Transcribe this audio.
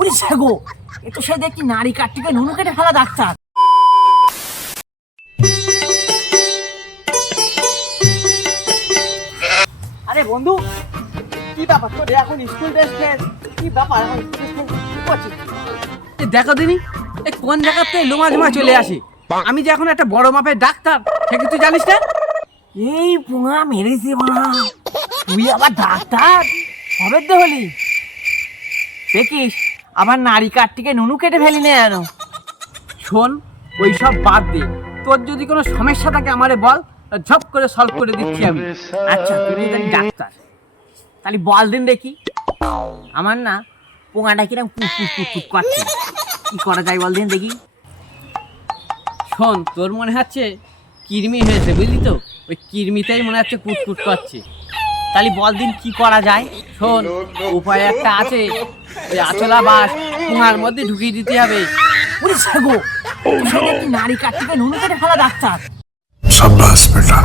ওরে ছাগো, এ তো সে দেখি নারী কাটটিকে নুনু কেটে ফেলা ডাক্তার। আরে বন্ধু, কি ব্যাপার তোর এখন স্কুল ড্রেস কি ব্যাপার এখন স্কুল ড্রেস কি করছিস? দেখো দিনি এই কোন জায়গাতে লোমা জমা চলে আসে। আমি যে এখন একটা বড় মাপের ডাক্তার, সে কি তুই জানিস না? এই পুঙা মেরেছে মা, তুই আবার ডাক্তার হবে তো হলি? দেখিস আবার নারী কাটটিকে নুনু কেটে ফেলি না জানো। শোন, ওই সব বাদ দে, তোর যদি কোনো সমস্যা থাকে আমারে বল, ঝপ করে সলভ করে দিচ্ছি আমি। আচ্ছা তুই তো ডাক্তার, তাহলে বল দিন দেখি। আমার না পোঙাটা কিরম কুট কুট কুট কুট করছে, কি করা যায় বল দিন দেখি। শোন, তোর মনে হচ্ছে কৃমি হয়েছে, বুঝলি তো? ওই কৃমিতেই মনে হচ্ছে কুটকুট করছে। তাহলে বল দিন কি করা যায়। শোন, উপায় একটা আছে, ওই আচলা বাস কুয়ার মধ্যে ঢুকিয়ে দিতে হবে। ওরে ছাগো, সে দেখি নারী কাটটিকে নুনু কেটে ফেলা ডাক্তার। शाबाश बेटा।